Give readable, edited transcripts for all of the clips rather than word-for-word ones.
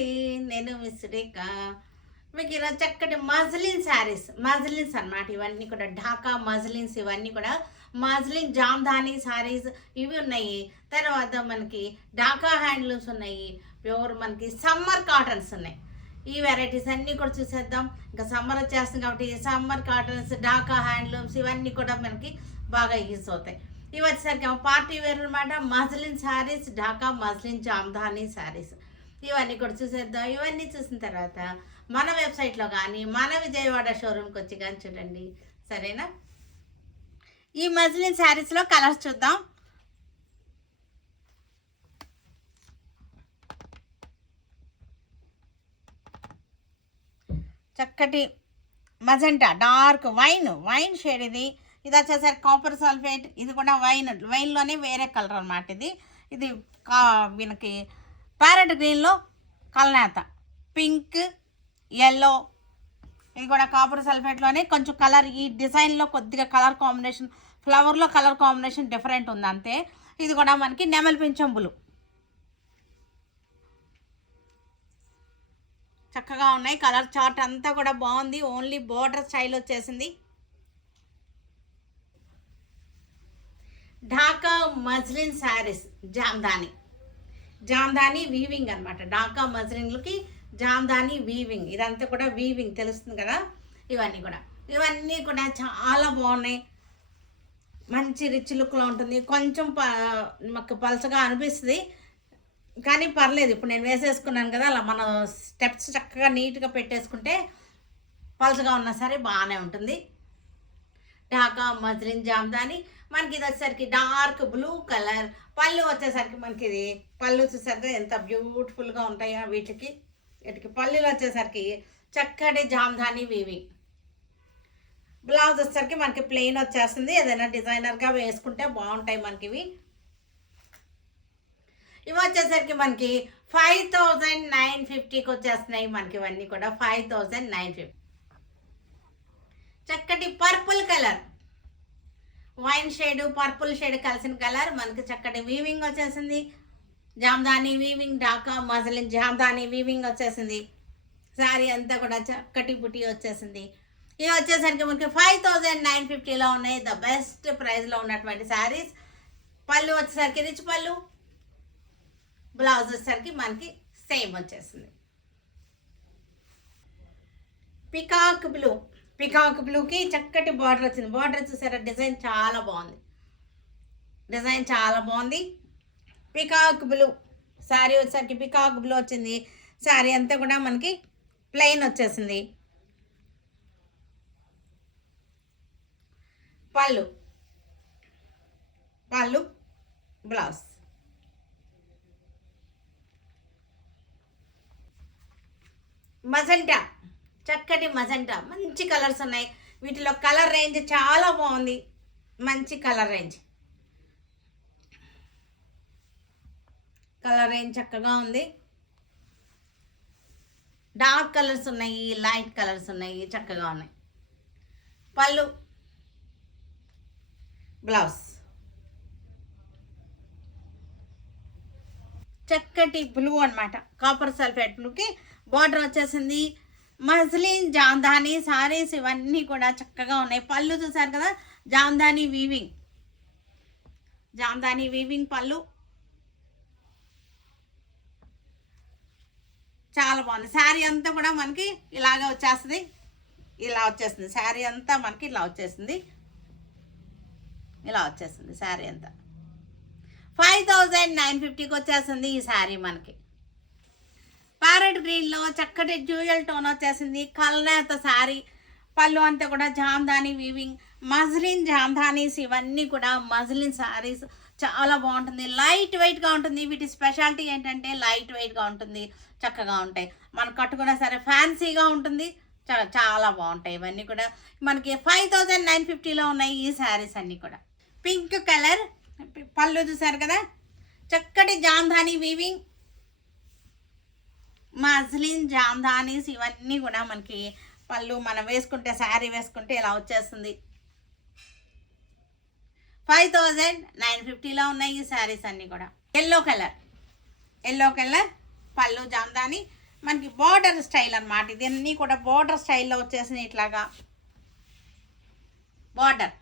అండి, నేను మిస్ రేఖ. మీకు ఇలా చక్కటి మజ్లిన్ శారీస్, మజ్లిన్స్ అన్నమాట. ఇవన్నీ కూడా ఢాకా మజ్లిన్స్, ఇవన్నీ కూడా మజ్లిన్ జామ్దాని శారీస్ ఇవి ఉన్నాయి. తర్వాత మనకి ఢాకా హ్యాండ్లూమ్స్ ఉన్నాయి. ప్యూర్ మనకి సమ్మర్ కాటన్స్ ఉన్నాయి. ఈ వెరైటీస్ అన్నీ కూడా చూసేద్దాం. ఇంకా సమ్మర్ వచ్చేస్తుంది కాబట్టి సమ్మర్ కాటన్స్, ఢాకా హ్యాండ్లూమ్స్ ఇవన్నీ కూడా మనకి బాగా యూజ్ అవుతాయి. ఇవి వచ్చేసరికి పార్టీ వేర్ అనమాట. మజ్లిన్ శారీస్, ఢాకా మజ్లిన్ జామ్దాని శారీస్ ఇవన్నీ కూడా చూసేద్దాం. ఇవన్నీ చూసిన తర్వాత మన వెబ్సైట్లో కానీ మన విజయవాడ షోరూమ్కి వచ్చి కానీ చూడండి, సరేనా? ఈ మజ్లిన్ శారీస్లో కలర్స్ చూద్దాం. చక్కటి మజెంటా, డార్క్ వైన్ షేడ్ ఇది. ఇది వచ్చేసరికి కాపర్ సల్ఫేట్, ఇది కూడా వైన్లోనే వేరే కలర్ అనమాట. ఇది మనకి ప్యారెట్ గ్రీన్లో కలనేత, పింక్, ఎల్లో, ఇది కూడా కాపర్ సల్ఫేట్లోనే కొంచెం కలర్. ఈ డిజైన్లో కొద్దిగా కలర్ కాంబినేషన్, ఫ్లవర్లో కలర్ కాంబినేషన్ డిఫరెంట్ ఉంది అంతే. ఇది కూడా మనకి నెమలి పింఛం బ్లూ. చక్కగా ఉన్నాయి. కలర్ చార్ట్ అంతా కూడా బాగుంది. ఓన్లీ బోర్డర్ స్టైల్ వచ్చేసింది. ఢాకా మజ్లిన్ శారీస్, జామ్దాని వీవింగ్ అనమాట. ఢాకా మజ్లిన్లకి జామ్దాని వీవింగ్, ఇదంతా కూడా వీవింగ్ తెలుస్తుంది కదా. ఇవన్నీ కూడా చాలా బాగున్నాయి. మంచి రిచ్ లుక్లో ఉంటుంది. కొంచెం మాకు పలచగా అనిపిస్తుంది కానీ పర్లేదు. ఇప్పుడు నేను వేసేసుకున్నాను కదా, అలా మన స్టెప్స్ చక్కగా నీట్గా పెట్టేసుకుంటే పలచగా ఉన్నా సరే బాగానే ఉంటుంది. ఢాకా మజ్లిన్ జామ్దాని మనకి ఇది వచ్చేసరికి డార్క్ బ్లూ కలర్. పళ్ళు వచ్చేసరికి మనకి ఇది పళ్ళు చూసరికి ఎంత బ్యూటిఫుల్గా ఉంటాయో వీటికి పళ్ళులు వచ్చేసరికి చక్కటి జామ్దాని వీవింగ్. బ్లౌజ్ వచ్చేసరికి మనకి ప్లెయిన్ వచ్చేస్తుంది. ఏదైనా డిజైనర్గా వేసుకుంటే బాగుంటాయి మనకి ఇవి వచ్చేసరికి మనకి 5950కి వచ్చేస్తున్నాయి మనకి. ఇవన్నీ కూడా 5950. చక్కటి purple colour, wine shade purple shade కలిసిన కలర్ మనకి. చక్కటి వీవింగ్ వచ్చేసింది. Jamdani weaving, Dhaka muslin Jamdani weaving వచ్చేసింది. శారీ అంతా కూడా చక్కటి బుటీ వచ్చేసింది. ఇవి వచ్చేసరికి మనకి 5950లో ఉన్నాయి. ద బెస్ట్ ప్రైస్లో ఉన్నటువంటి శారీస్. పళ్ళు వచ్చేసరికి రిచ్ పళ్ళు, బ్లౌజ్ వచ్చేసరికి మనకి సేమ్ వచ్చేసింది. పికాక్ బ్లూకి చక్కటి బార్డర్ వచ్చింది. బార్డర్ చూసారా, డిజైన్ చాలా బాగుంది. పికాక్ బ్లూ శారీ వచ్చేసరికి పికాక్ బ్లూ వచ్చింది. శారీ అంతా కూడా మనకి ప్లెయిన్ వచ్చేసింది. పళ్ళు బ్లౌజ్. మజెంటా, చక్కటి మజెంటా, మంచి కలర్స్ ఉన్నాయి. వీటిలో కలర్ రేంజ్ చాలా బాగుంది. మంచి కలర్ రేంజ్ చక్కగా ఉంది. డార్క్ కలర్స్ ఉన్నాయి, లైట్ కలర్స్ ఉన్నాయి, చక్కగా ఉన్నాయి. పళ్ళు బ్లౌజ్ చక్కటి బ్లూ అనమాట. కాపర్ సల్ఫేట్ బ్లూకి బార్డర్ వచ్చేసింది. మజ్లిన్ జామ్దాని సారీస్ ఇవన్నీ కూడా చక్కగా ఉన్నాయి. పళ్ళు చూసారు కదా, జామ్దాని వీవింగ్ పళ్ళు చాలా బాగుంది. శారీ అంతా కూడా మనకి ఇలాగే వచ్చేస్తుంది. శారీ అంతా మనకి ఇలా వచ్చేసింది శారీ అంతా 5950కి వచ్చేసింది ఈ శారీ మనకి. ప్యారెట్ గ్రీన్లో చక్కటి డ్యూయల్ టోన్ వచ్చేసింది. కల్నేత శారీ. పళ్ళు అంతా కూడా జామ్దాని వీవింగ్, మజ్లిన్ జామ్దానీస్ ఇవన్నీ కూడా మజ్లిన్ శారీస్ చాలా బాగుంటుంది. లైట్ వెయిట్గా ఉంటుంది. వీటి స్పెషాలిటీ ఏంటంటే లైట్ వెయిట్గా ఉంటుంది, చక్కగా ఉంటాయి. మనం కట్టుకున్నా సరే ఫ్యాన్సీగా ఉంటుంది. చాలా బాగుంటాయి. ఇవన్నీ కూడా మనకి 5950లో ఉన్నాయి ఈ శారీస్ అన్నీ కూడా. పింక్ కలర్ పళ్ళు చూసారు కదా, చక్కటి జామ్దాని వీవింగ్, మజ్లిన్ జామ్దానీస్ ఇవన్నీ కూడా మనకి పళ్ళు మనం వేసుకుంటే, శారీ వేసుకుంటే ఇలా వచ్చేస్తుంది. 5950లో ఉన్నాయి ఈ శారీస్ అన్నీ కూడా. ఎల్లో కలర్ పళ్ళు జామ్దాని, మనకి బార్డర్ స్టైల్ అనమాట. ఇది అన్నీ కూడా బార్డర్ స్టైల్లో వచ్చేసినాయి. ఇట్లాగా బార్డర్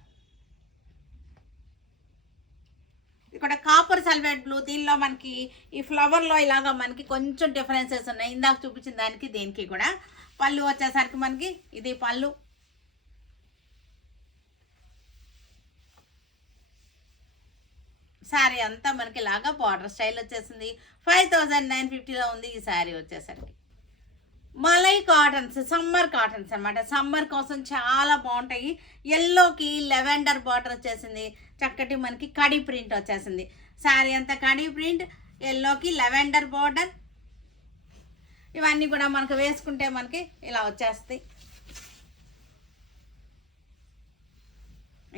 ఇక్కడ కాపర్ సల్ఫేట్ బ్లూ. దీనిలో మనకి ఈ ఫ్లవర్లో ఇలాగా మనకి కొంచెం డిఫరెన్సెస్ ఉన్నాయి ఇందాక చూపించిన దానికి దీనికి కూడా. పళ్ళు వచ్చేసరికి మనకి ఇది పళ్ళు. శారీ అంతా మనకి ఇలాగా బార్డర్ స్టైల్ వచ్చేసింది. 5950లో ఉంది ఈ శారీ వచ్చేసరికి. మలై కాటన్స్, సమ్మర్ కాటన్స్ అనమాట. సమ్మర్ కోసం చాలా బాగుంటాయి. ఎల్లోకి లెవెండర్ బార్డర్ వచ్చేసింది. చక్కటి మనకి కడి ప్రింట్ వచ్చేసింది. శారీ అంతా కడి ప్రింట్, ఎల్లోకి లెవెండర్ బార్డర్. ఇవన్నీ కూడా మనకు వేసుకుంటే మనకి ఇలా వచ్చేస్తాయి.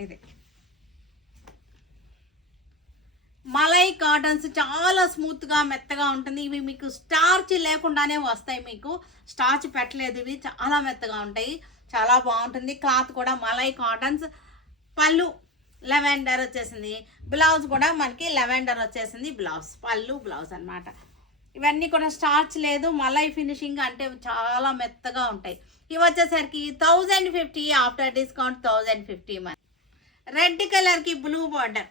ఇది మలై కాటన్స్ చాలా స్మూత్గా మెత్తగా ఉంటుంది. ఇవి మీకు స్టార్చ్ లేకుండానే వస్తాయి. మీకు స్టార్చ్ పెట్టలేదు. ఇవి చాలా మెత్తగా ఉంటాయి. చాలా బాగుంటుంది. క్లాత్ కూడా మలై కాటన్స్. పళ్ళు లెవెండర్ వచ్చేసింది. బ్లౌజ్ కూడా మనకి లెవెండర్ వచ్చేసింది. బ్లౌజ్ పళ్ళు బ్లౌజ్ అనమాట. ఇవన్నీ కూడా స్టార్చ్ లేదు. మలై ఫినిషింగ్ అంటే చాలా మెత్తగా ఉంటాయి. ఇవి వచ్చేసరికి 1050 ఆఫ్టర్ డిస్కౌంట్ 1050 మన. రెడ్ కలర్కి blue border,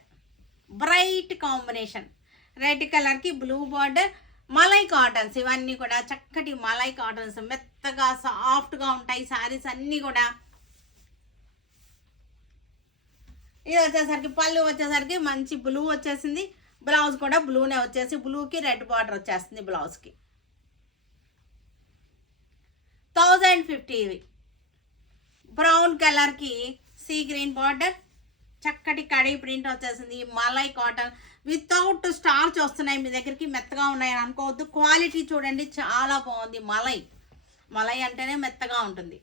bright combination. Red కలర్కి బ్లూ బార్డర్. మలై కాటన్స్ ఇవన్నీ కూడా చక్కటి మలై కాటన్స్. మెత్తగా సాఫ్ట్గా ఉంటాయి శారీస్ అన్నీ కూడా. ఇది వచ్చేసరికి పళ్ళు వచ్చేసరికి మంచి బ్లూ వచ్చేసింది. బ్లౌజ్ కూడా బ్లూనే వచ్చేసి బ్లూకి రెడ్ బార్డర్ వచ్చేస్తుంది బ్లౌజ్కి. 1050 ఇవి. బ్రౌన్ కలర్కి సీ గ్రీన్ బార్డర్, చక్కటి కడీ ప్రింట్ వచ్చేసింది. మలై కాటన్ వితౌట్ స్టార్చ్ వస్తున్నాయి మీ దగ్గరికి. మెత్తగా ఉన్నాయని అనుకోవద్దు. క్వాలిటీ చూడండి చాలా బాగుంది. మలై అంటేనే మెత్తగా ఉంటుంది.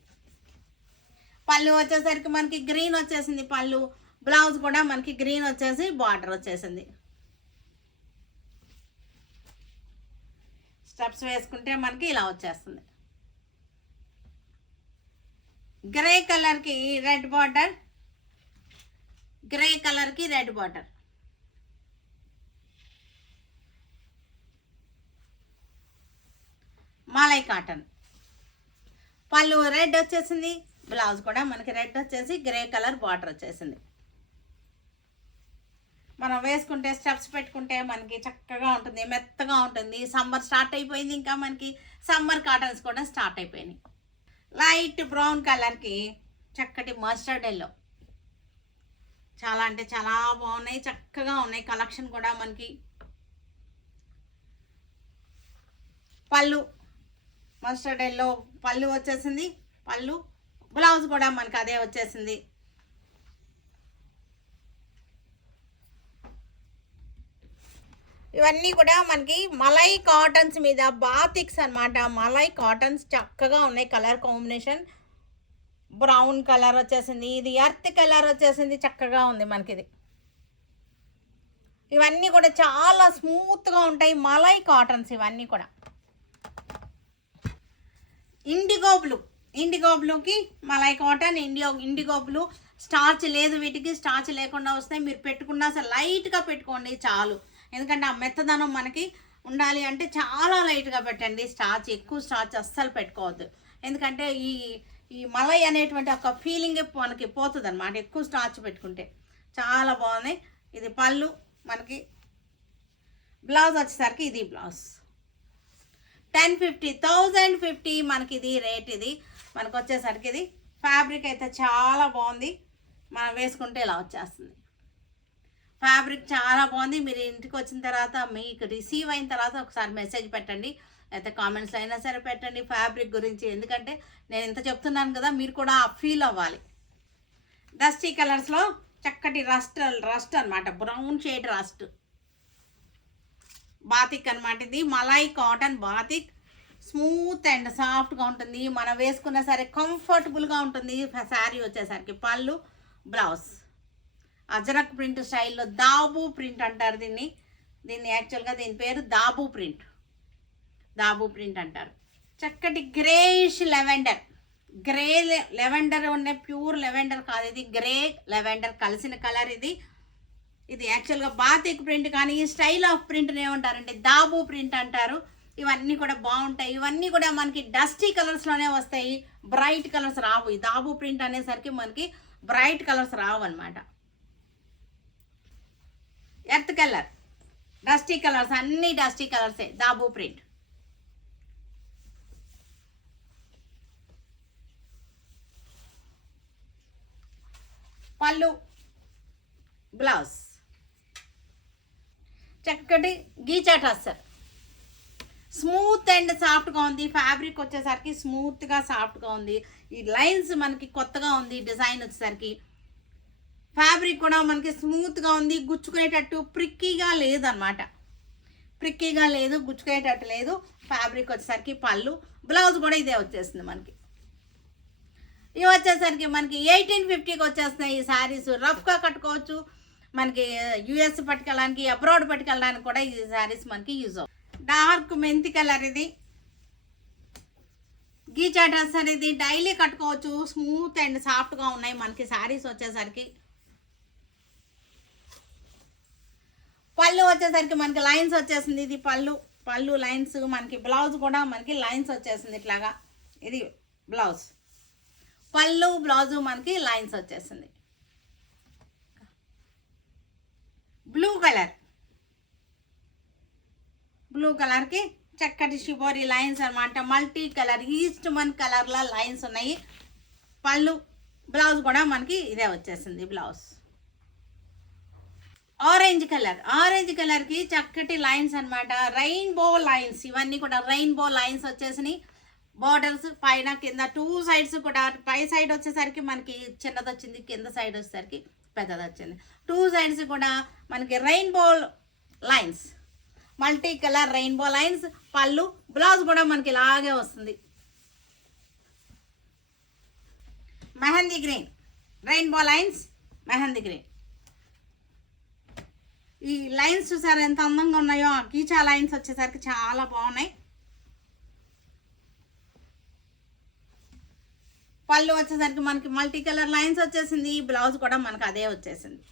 పళ్ళు వచ్చేసరికి మనకి గ్రీన్ వచ్చేసింది పళ్ళు. బ్లౌజ్ కూడా మనకి గ్రీన్ వచ్చేసి బార్డర్ వచ్చేసింది. స్టెప్స్ వేసుకుంటే మనకి ఇలా వచ్చేస్తుంది. గ్రే కలర్కి రెడ్ బార్డర్, గ్రే కలర్కి రెడ్ బార్డర్. మలై కాటన్. పళ్ళు రెడ్ వచ్చేసింది. బ్లౌజ్ కూడా మనకి రెడ్ వచ్చేసి గ్రే కలర్ బార్డర్ వచ్చేసింది. మనం వేసుకుంటే స్టెప్స్ పెట్టుకుంటే మనకి చక్కగా ఉంటుంది. మెత్తగా ఉంటుంది. సమ్మర్ స్టార్ట్ అయిపోయింది. ఇంకా మనకి సమ్మర్ కాటన్స్ కూడా స్టార్ట్ అయిపోయినాయి. లైట్ బ్రౌన్ కలర్కి చక్కటి మస్టర్డ్ ఎల్లో. చాలా అంటే చాలా బాగున్నాయి. చక్కగా ఉన్నాయి. కలెక్షన్ కూడా మనకి. పళ్ళు మస్టర్డ్ ఎల్లో పళ్ళు వచ్చేసింది. పళ్ళు బ్లౌజ్ కూడా మనకి అదే వచ్చేసింది. ఇవన్నీ కూడా మనకి మలై కాటన్స్ మీద బాతిక్స్ అనమాట. మలై కాటన్స్ చక్కగా ఉన్నాయి. కలర్ కాంబినేషన్ బ్రౌన్ కలర్ వచ్చేసింది. ఇది ఎర్త్ కలర్ వచ్చేసింది. చక్కగా ఉంది మనకి ఇది. ఇవన్నీ కూడా చాలా స్మూత్గా ఉంటాయి. మలై కాటన్స్ ఇవన్నీ కూడా. ఇండిగో బ్లూ, ఇండిగో బ్లూకి malai cotton. IndiGo blue starch లేదు. వీటికి స్టార్చ్ లేకుండా వస్తాయి. మీరు పెట్టుకున్నా అసలు లైట్గా పెట్టుకోండి చాలు. ఎందుకంటే ఆ మెత్తదనం మనకి ఉండాలి అంటే చాలా లైట్గా పెట్టండి. స్టార్చ్ ఎక్కువ స్టార్చ్ అస్సలు పెట్టుకోవద్దు. ఎందుకంటే ఈ మలై అనేటువంటి ఒక ఫీలింగ్ మనకి పోతుంది అనమాట ఎక్కువ స్టార్చ్ పెట్టుకుంటే. చాలా బాగుంది. ఇది పళ్ళు మనకి. బ్లౌజ్ వచ్చేసరికి ఇది బ్లౌజ్. 1050 మనకి ఇది రేట్. ఇది మనకు వచ్చేసరికి ఇది ఫ్యాబ్రిక్ అయితే చాలా బాగుంది. మనం వేసుకుంటే ఇలా వచ్చేస్తుంది. ఫ్యాబ్రిక్ చాలా బాగుంది. మీరు ఇంటికి వచ్చిన తర్వాత మీకు రిసీవ్ అయిన తర్వాత ఒకసారి మెసేజ్ పెట్టండి, లేకపోతే కామెంట్స్ అయినా సరే పెట్టండి ఫ్యాబ్రిక్ గురించి. ఎందుకంటే నేను ఇంత చెప్తున్నాను కదా, మీరు కూడా ఫీల్ అవ్వాలి. డస్టీ కలర్స్లో చక్కటి రస్ట్ అనమాట. బ్రౌన్ షేడ్ రస్ట్ బాతిక్ అనమాట. ఇది malai cotton batik. Smooth and సాఫ్ట్గా ఉంటుంది. మనం వేసుకున్నా సరే కంఫర్టబుల్గా ఉంటుంది. శారీ వచ్చేసరికి పళ్ళు బ్లౌజ్ అజరక్ ప్రింట్ స్టైల్లో దాబు ప్రింట్ అంటారు దీన్ని. యాక్చువల్గా దీని పేరు దాబు ప్రింట్ అంటారు. చక్కటి గ్రేయిష్ లెవెండర్. గ్రే లెవెండర్ ఉండే ప్యూర్ లెవెండర్ కాదు, ఇది గ్రే లెవెండర్ కలిసిన కలర్ ఇది. ఇది యాక్చువల్గా బాతిక్ ప్రింట్, కానీ ఈ స్టైల్ ఆఫ్ ప్రింట్ని ఏమంటారంటే దాబు ప్రింట్ అంటారు. ఇవన్నీ కూడా బాగుంటాయి. ఇవన్నీ కూడా మనకి డస్టీ కలర్స్లోనే వస్తాయి, బ్రైట్ కలర్స్ రావు. ఈ దాబు ప్రింట్ అనేసరికి మనకి బ్రైట్ కలర్స్ రావు అనమాట. ఎర్త్ కలర్, డస్టీ కలర్స్, అన్ని డస్టీ కలర్సే దాబు ప్రింట్. పళ్ళు, బ్లౌజ్ చక్కటి గీచా టస్సర్, స్మూత్ అండ్ సాఫ్ట్గా ఉంది. ఫ్యాబ్రిక్ వచ్చేసరికి స్మూత్గా సాఫ్ట్గా ఉంది. ఈ లైన్స్ మనకి కొత్తగా ఉంది. డిజైన్ వచ్చేసరికి ఫ్యాబ్రిక్ కూడా మనకి స్మూత్గా ఉంది. గుచ్చుకునేటట్టు ప్రిక్కీగా లేదనమాట. ప్రిక్కీగా లేదు, గుచ్చుకునేటట్టు లేదు. ఫ్యాబ్రిక్ వచ్చేసరికి పళ్ళు, బ్లౌజ్ కూడా ఇదే వచ్చేస్తుంది మనకి. ఇవి వచ్చేసరికి మనకి 1850కి వచ్చేస్తున్నాయి ఈ శారీస్. రఫ్గా కట్టుకోవచ్చు. మనకి యూఎస్ పట్టుకెళ్ళడానికి, అబ్రాడ్ పట్టుకెళ్ళడానికి కూడా ఈ శారీస్ మనకి యూజ్ అవుతుంది. డార్క్ మెంతి కలర్ ఇది గీచా డ్రెస్ అనేది డైలీ కట్టుకోవచ్చు. స్మూత్ అండ్ సాఫ్ట్గా ఉన్నాయి మనకి శారీస్ వచ్చేసరికి. పళ్ళు వచ్చేసరికి మనకి లైన్స్ వచ్చేసింది. ఇది పళ్ళు లైన్స్ మనకి. బ్లౌజ్ కూడా మనకి లైన్స్ వచ్చేసింది ఇట్లాగా. ఇది బ్లౌజ్, పళ్ళు బ్లౌజు మనకి లైన్స్ వచ్చేసింది. బ్లూ కలర్కి చక్కటి షిబోరి లైన్స్ అనమాట. మల్టీ కలర్, ఈస్ట్ మన్ కలర్లో లైన్స్ ఉన్నాయి. పళ్ళు, బ్లౌజ్ కూడా మనకి ఇదే వచ్చేసింది బ్లౌజ్. ఆరెంజ్ కలర్కి చక్కటి లైన్స్ అనమాట. రెయిన్బో లైన్స్, ఇవన్నీ కూడా రెయిన్బో లైన్స్ వచ్చేసినాయి. బార్డర్స్ పైన కింద 2 సైడ్స్ కూడా. పై సైడ్ వచ్చేసరికి మనకి చిన్నది వచ్చింది, కింద సైడ్ వచ్చేసరికి పెద్దది వచ్చింది. 2 సైడ్స్ కూడా మనకి rainbow lines, multi colour rainbow lines. పళ్ళు, బ్లౌజ్ కూడా మనకి ఇలాగే వస్తుంది. Mehndi green, rainbow lines, mehndi green. ఈ లైన్స్ చూసారు ఎంత అందంగా ఉన్నాయో. గీచా లైన్స్ వచ్చేసరికి చాలా బాగున్నాయి. పళ్ళు వచ్చేసరికి మనకి మల్టీ కలర్ లైన్స్ వచ్చేసింది. బ్లౌజ్ కూడా మనకు అదే వచ్చేసింది.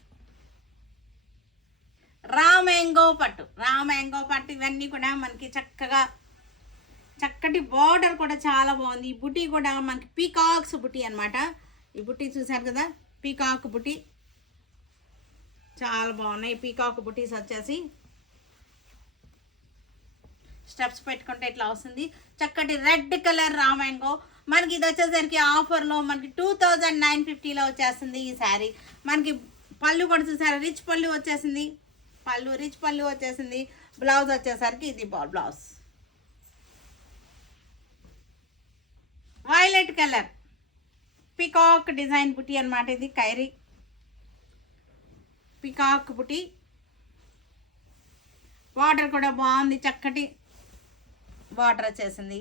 రా మ్యాంగో పట్టు ఇవన్నీ కూడా మనకి చక్కటి బార్డర్ కూడా చాలా బాగుంది. ఈ బుటీ కూడా మనకి పీకాక్స్ బుటీ అనమాట. ఈ బుటీ చూసారు కదా, పీకాక్ బుటీ చాలా బాగున్నాయి. పీకాక్ బుటీస్ వచ్చేసి స్టెప్స్ పెట్టుకుంటే ఇట్లా వస్తుంది. చక్కటి రెడ్ కలర్ రా మ్యాంగో మనకి. ఇది వచ్చేసరికి ఆఫర్లో మనకి 2950లో వచ్చేస్తుంది ఈ శారీ. మనకి పళ్ళు కూడా చూసారు, రిచ్ పళ్ళు వచ్చేసింది. రిచ్ పళ్ళు వచ్చేసింది. బ్లౌజ్ వచ్చేసరికి ఇది blouse. Violet colour peacock design బుటీ అనమాట. ఇది కైరీ పికాక్ బుటీ. బార్డర్ కూడా బాగుంది, చక్కటి బార్డర్ వచ్చేసింది.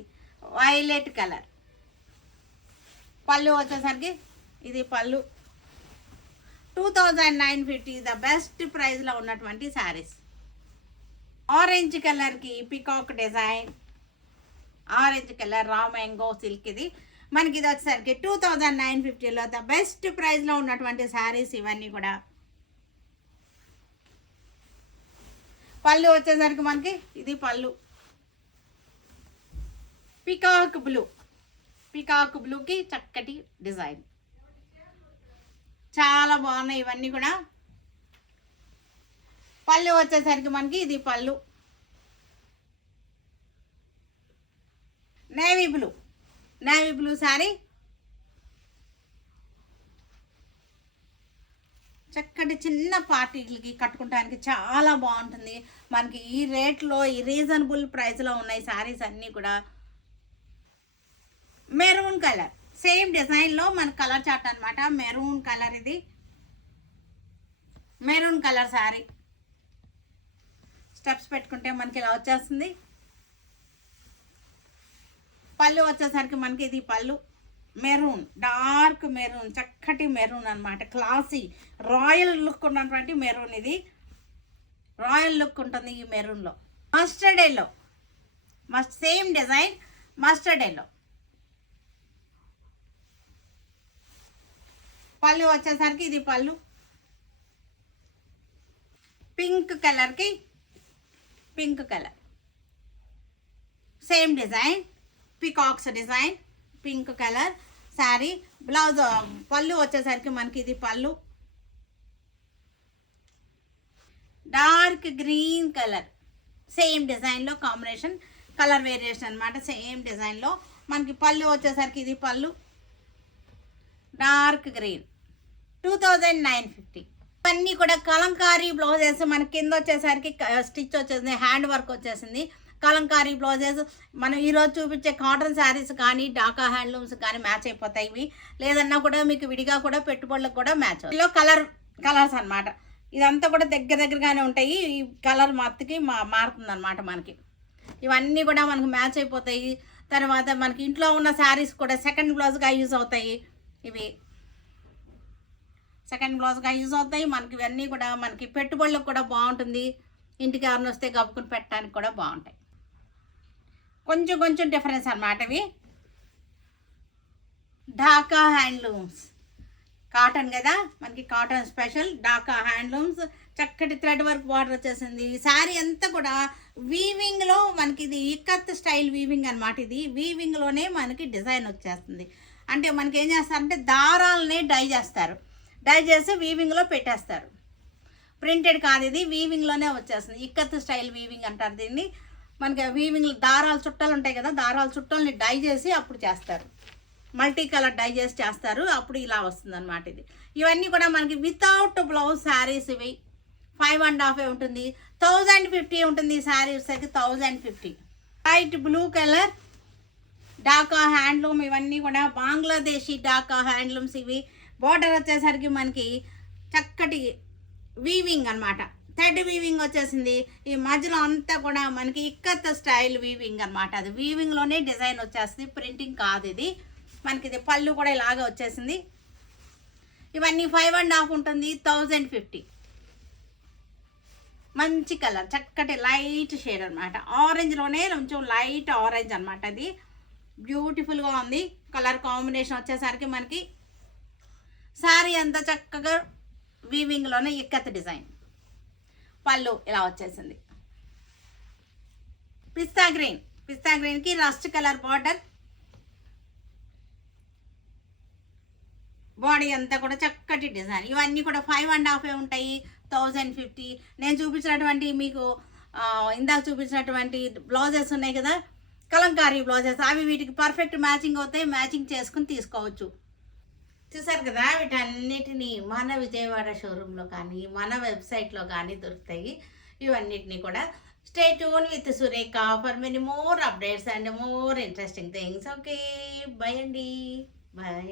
Violet colour. పళ్ళు వచ్చేసరికి ఇది పళ్ళు. 2950 ద బెస్ట్ ప్రైస్లో ఉన్నటువంటి శారీస్. ఆరెంజ్ కలర్కి peacock design, orange colour raw mango silk. ఇది మనకి ఇది వచ్చేసరికి 2950లో ద బెస్ట్ ప్రైస్లో ఉన్నటువంటి శారీస్ ఇవన్నీ కూడా. పళ్ళు వచ్చేసరికి మనకి ఇది పళ్ళు. పీకాక్ బ్లూకి చక్కటి డిజైన్, చాలా బాగున్నాయి ఇవన్నీ కూడా. పళ్ళు వచ్చేసరికి మనకి ఇది పళ్ళు. నేవీ బ్లూ శారీ, చక్కటి చిన్న పార్టీలకి కట్టుకోవడానికి చాలా బాగుంటుంది. మనకి ఈ రేట్లో, ఈ రీజనబుల్ ప్రైస్లో ఉన్నాయి శారీస్ అన్నీ కూడా. మెరూన్ కలర్, సేమ్ డిజైన్లో మన కలర్ చార్ట్ అనమాట. మెరూన్ కలర్, ఇది మెరూన్ కలర్ శారీ. స్టెప్స్ పెట్టుకుంటే మనకి ఇలా వచ్చేస్తుంది. పళ్ళు వచ్చేసరికి మనకి ఇది పళ్ళు. మెరూన్, డార్క్ మెరూన్, చక్కటి మెరూన్ అనమాట. క్లాసీ రాయల్ లుక్ ఉన్నటువంటి మెరూన్. ఇది రాయల్ లుక్ ఉంటుంది ఈ మెరూన్లో. Mustard yellow, same design, mustard yellow. పళ్ళు వచ్చేసరికి ఇది పళ్ళు. పింక్ కలర్కి pink colour. Same design, peacocks design, pink colour sari. Blouse పళ్ళు వచ్చేసరికి మనకి ఇది పళ్ళు డార్క్ గ్రీన్ కలర్, సేమ్ డిజైన్లో కాంబినేషన్ కలర్ వేరియేషన్ అనమాట. సేమ్ డిజైన్లో మనకి పళ్ళు వచ్చేసరికి ఇది పళ్ళు డార్క్ గ్రీన్, 2950. ఇవన్నీ కూడా కలంకారీ బ్లౌజెస్. మనకి కింద వచ్చేసరికి స్టిచ్ వచ్చేసింది, హ్యాండ్ వర్క్ వచ్చేసింది. కలంకారీ బ్లౌజెస్ మనం ఈరోజు చూపించే కాటన్ శారీస్ కానీ డాకా హ్యాండ్లూమ్స్ కానీ మ్యాచ్ అయిపోతాయి ఇవి. లేదన్నా కూడా మీకు విడిగా కూడా పెట్టుబడులకు కూడా మ్యాచ్. ఇందులో కలర్స్ అనమాట. ఇదంతా కూడా దగ్గరగానే ఉంటాయి. ఈ కలర్ మత్తుకి మారుతుంది అనమాట మనకి. ఇవన్నీ కూడా మనకు మ్యాచ్ అయిపోతాయి. తర్వాత మనకి ఇంట్లో ఉన్న శారీస్ కూడా సెకండ్ బ్లౌజ్గా యూజ్ అవుతాయి. ఇవి సెకండ్ బ్లౌజ్గా యూజ్ అవుతాయి మనకి. ఇవన్నీ కూడా మనకి పెట్టుబడులకు కూడా బాగుంటుంది. ఇంటికి ఎవరిని వస్తే గబ్బుకుని పెట్టడానికి కూడా బాగుంటాయి. కొంచెం డిఫరెన్స్ అన్నమాట. ఇవి ఢాకా హ్యాండ్లూమ్స్, కాటన్ కదా మనకి, కాటన్ స్పెషల్ ఢాకా హ్యాండ్లూమ్స్. చక్కటి థ్రెడ్ వర్క్ బార్డర్ వచ్చేసింది. శారీ అంతా కూడా వీవింగ్లో మనకి, ఇది ఇక్కత్ స్టైల్ వీవింగ్ అనమాట. ఇది వీవింగ్లోనే మనకి డిజైన్ వచ్చేస్తుంది. అంటే మనకి ఏం చేస్తారంటే దారాలనే డై చేస్తారు, డై చేసి వీవింగ్లో పెట్టేస్తారు. ప్రింటెడ్ కాదు, ఇది వీవింగ్లోనే వచ్చేస్తుంది. ఇక్కత్ స్టైల్ వీవింగ్ అంటారు దీన్ని. మనకి వీవింగ్ దారాల చుట్టాలు ఉంటాయి కదా, దారాల చుట్టాలని డై చేసి అప్పుడు చేస్తారు. మల్టీ కలర్ డై చేసి చేస్తారు, అప్పుడు ఇలా వస్తుంది అనమాట ఇది. ఇవన్నీ కూడా మనకి వితౌట్ బ్లౌజ్ శారీస్. ఇవి 5.5 ఉంటుంది, 1050 ఉంటుంది. శారీస్ అయితే 1050. Light blue colour Dhaka handloom. ఇవన్నీ కూడా బంగ్లాదేశీ ఢాకా హ్యాండ్లూమ్స్. ఇవి బోర్డర్ వచ్చేసరికి మనకి చక్కటి వీవింగ్ అనమాట, థ్రెడ్ వీవింగ్ వచ్చేసింది. ఈ మధ్యలో అంతా కూడా మనకి ఇక్కత్ స్టైల్ వీవింగ్ అనమాట. అది వీవింగ్లోనే డిజైన్ వచ్చేస్తుంది, ప్రింటింగ్ కాదు ఇది మనకి. ఇది పళ్ళు కూడా ఇలాగ వచ్చేసింది. ఇవన్నీ 5.5 ఉంటుంది, 1050. మంచి కలర్, చక్కటి లైట్ షేడ్ అనమాట. ఆరెంజ్లోనే కొంచెం లైట్ ఆరెంజ్ అనమాట. అది బ్యూటిఫుల్గా ఉంది. కలర్ కాంబినేషన్ వచ్చేసరికి మనకి శారీ అంతా చక్కగా వీవింగ్లోనే ఇక్కత్ డిజైన్. పళ్ళు ఇలా వచ్చేసింది. పిస్తా గ్రీన్కి రస్ట్ కలర్ బార్డర్. బాడీ అంతా కూడా చక్కటి డిజైన్. ఇవన్నీ కూడా 5.5 ఉంటాయి, 1050. నేను చూపించినటువంటి మీకు ఇందాక చూపించినటువంటి బ్లౌజెస్ ఉన్నాయి కదా, కలంకారీ బ్లౌజెస్, అవి వీటికి పర్ఫెక్ట్ మ్యాచింగ్ అవుతాయి. మ్యాచింగ్ చేసుకుని తీసుకోవచ్చు. చూసారు కదా, వీటన్నిటినీ మన విజయవాడ షోరూంలో కానీ మన వెబ్సైట్లో కానీ దొరుకుతాయి. ఇవన్నిటినీ కూడా stay tune with Surekha for many more updates and more interesting things. Okay, by అండి, బై.